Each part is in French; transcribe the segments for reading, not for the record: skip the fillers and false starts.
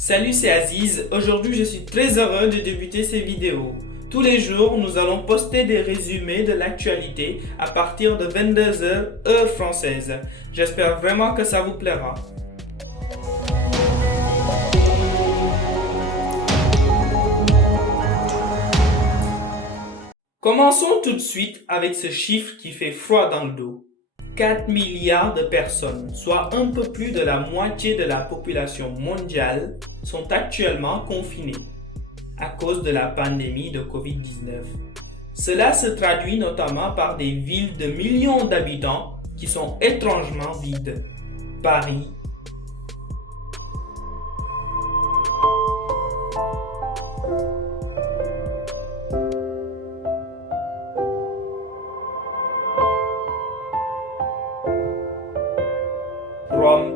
Salut, c'est Aziz. Aujourd'hui, je suis très heureux de débuter ces vidéos. Tous les jours, nous allons poster des résumés de l'actualité à partir de 22 heures, heure française. J'espère vraiment que ça vous plaira. Commençons tout de suite avec ce chiffre qui fait froid dans le dos. 4 milliards de personnes, soit un peu plus de la moitié de la population mondiale, sont actuellement confinées à cause de la pandémie de Covid-19. Cela se traduit notamment par des villes de millions d'habitants qui sont étrangement vides. Paris, Rome,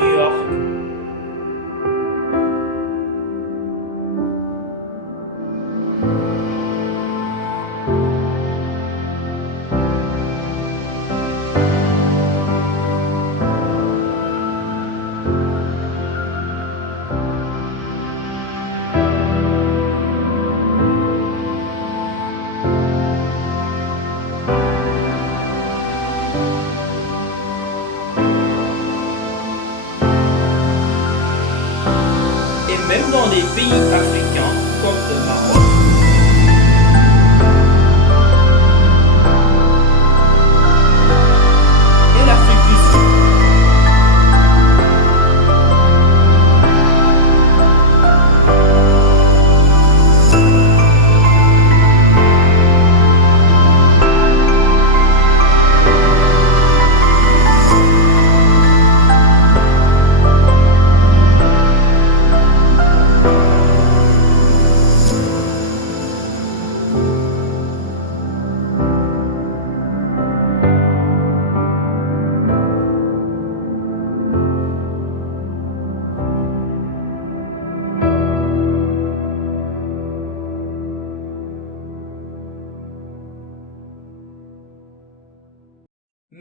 New York, et même dans des pays africains comme le Maroc. Et l'Afrique du Sud.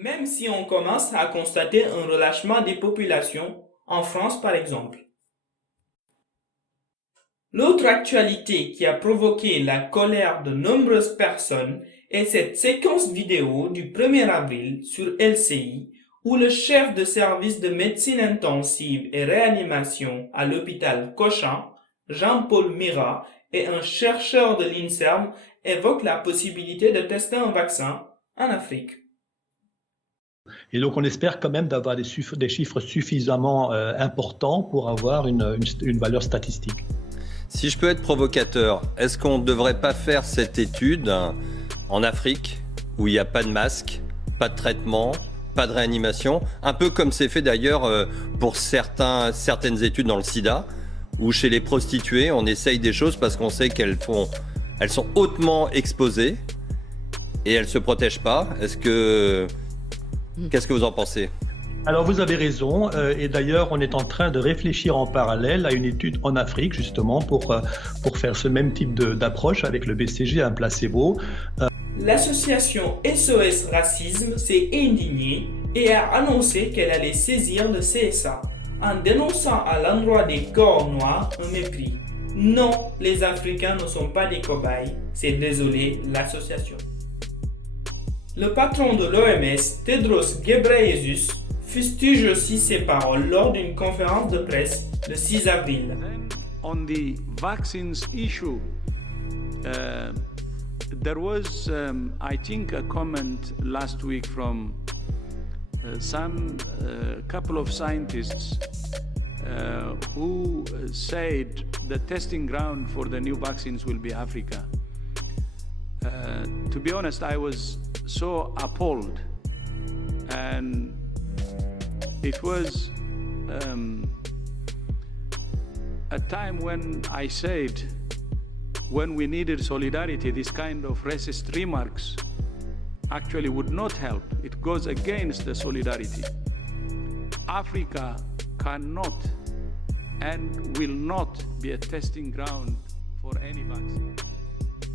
Même si on commence à constater un relâchement des populations, en France par exemple. L'autre actualité qui a provoqué la colère de nombreuses personnes est cette séquence vidéo du 1er avril sur LCI où le chef de service de médecine intensive et réanimation à l'hôpital Cochin, Jean-Paul Mira, et un chercheur de l'INSERM évoquent la possibilité de tester un vaccin en Afrique. Et donc, on espère quand même d'avoir des chiffres suffisamment importants pour avoir une valeur statistique. Si je peux être provocateur, est-ce qu'on ne devrait pas faire cette étude en Afrique, où il n'y a pas de masque, pas de traitement, pas de réanimation, un peu comme c'est fait d'ailleurs pour certaines études dans le sida, où chez les prostituées, on essaye des choses parce qu'on sait qu'elles sont hautement exposées et elles ne se protègent pas. Qu'est-ce que vous en pensez ? Alors, vous avez raison. Et d'ailleurs, on est en train de réfléchir en parallèle à une étude en Afrique, justement, pour faire ce même type d'approche avec le BCG, un placebo. L'association SOS Racisme s'est indignée et a annoncé qu'elle allait saisir le CSA en dénonçant à l'endroit des corps noirs un mépris. Non, les Africains ne sont pas des cobayes, c'est désolé l'association. Le patron de l'OMS, Tedros Ghebreyesus, fustige aussi ses paroles lors d'une conférence de presse le 6 avril. On the vaccines issue, there was, I think, a comment last week from some couple of scientists who said the testing ground for the new vaccines will be Africa. To be honest, I was so appalled, and it was a time when I said, when we needed solidarity, this kind of racist remarks actually would not help. It goes against the solidarity. Africa cannot and will not be a testing ground for any vaccine.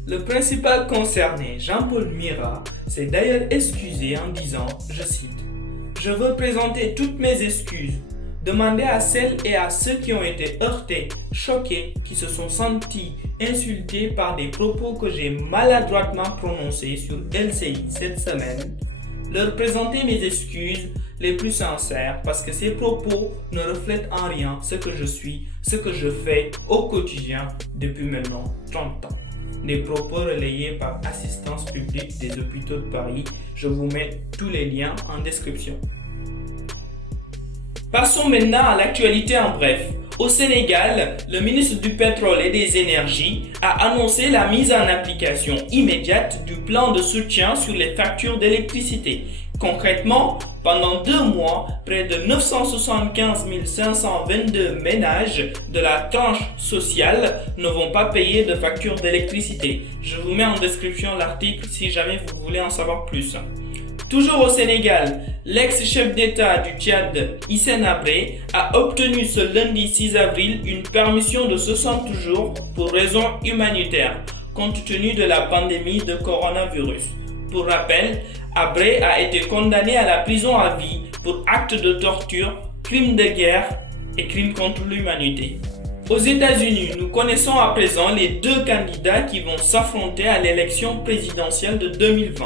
Le principal concerné, Jean-Paul Mira, s'est d'ailleurs excusé en disant, je cite, « Je veux présenter toutes mes excuses, demander à celles et à ceux qui ont été heurtés, choqués, qui se sont sentis insultés par des propos que j'ai maladroitement prononcés sur LCI cette semaine, leur présenter mes excuses les plus sincères parce que ces propos ne reflètent en rien ce que je suis, ce que je fais au quotidien depuis maintenant 30 ans. » Des propos relayés par Assistance publique des hôpitaux de Paris. Je vous mets tous les liens en description. Passons maintenant à l'actualité en bref. Au Sénégal, le ministre du Pétrole et des Énergies a annoncé la mise en application immédiate du plan de soutien sur les factures d'électricité. Concrètement, pendant 2 mois, près de 975 522 ménages de la tranche sociale ne vont pas payer de facture d'électricité. Je vous mets en description l'article si jamais vous voulez en savoir plus. Toujours au Sénégal, l'ex-chef d'État du Tchad, Hissène Habré, a obtenu ce lundi 6 avril une permission de 60 jours pour raisons humanitaires, compte tenu de la pandémie de coronavirus. Pour rappel, Habré a été condamné à la prison à vie pour actes de torture, crimes de guerre et crimes contre l'humanité. Aux États-Unis, nous connaissons à présent les 2 candidats qui vont s'affronter à l'élection présidentielle de 2020.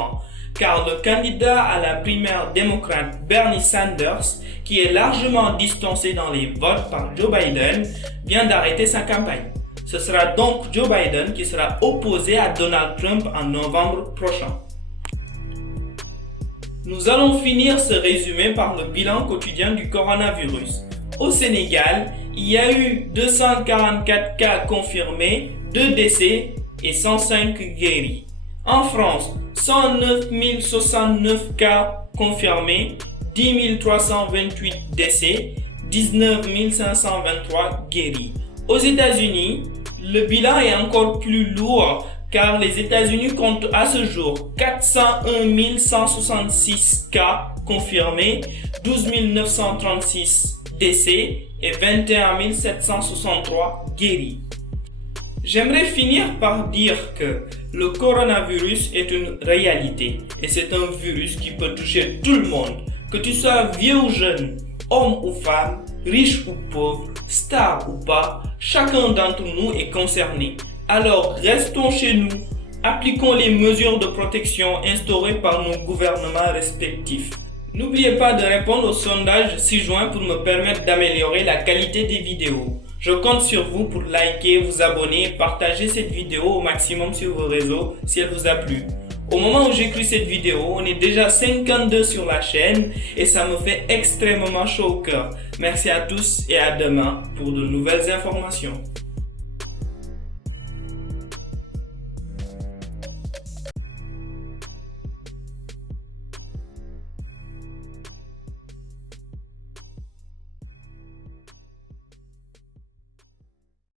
Car le candidat à la primaire démocrate Bernie Sanders, qui est largement distancé dans les votes par Joe Biden, vient d'arrêter sa campagne. Ce sera donc Joe Biden qui sera opposé à Donald Trump en novembre prochain. Nous allons finir ce résumé par le bilan quotidien du coronavirus. Au Sénégal, il y a eu 244 cas confirmés, 2 décès et 105 guéris. En France, 109 069 cas confirmés, 10 328 décès, 19 523 guéris. Aux États-Unis, le bilan est encore plus lourd car les États-Unis comptent à ce jour 401 166 cas confirmés, 12 936 décès et 21 763 guéris. J'aimerais finir par dire que le coronavirus est une réalité et c'est un virus qui peut toucher tout le monde, que tu sois vieux ou jeune, homme ou femme, riche ou pauvre, star ou pas, chacun d'entre nous est concerné. Alors restons chez nous, appliquons les mesures de protection instaurées par nos gouvernements respectifs. N'oubliez pas de répondre au sondage ci-joint pour me permettre d'améliorer la qualité des vidéos. Je compte sur vous pour liker, vous abonner et partager cette vidéo au maximum sur vos réseaux si elle vous a plu. Au moment où j'écris cette vidéo, on est déjà 52 sur la chaîne et ça me fait extrêmement chaud au cœur. Merci à tous et à demain pour de nouvelles informations.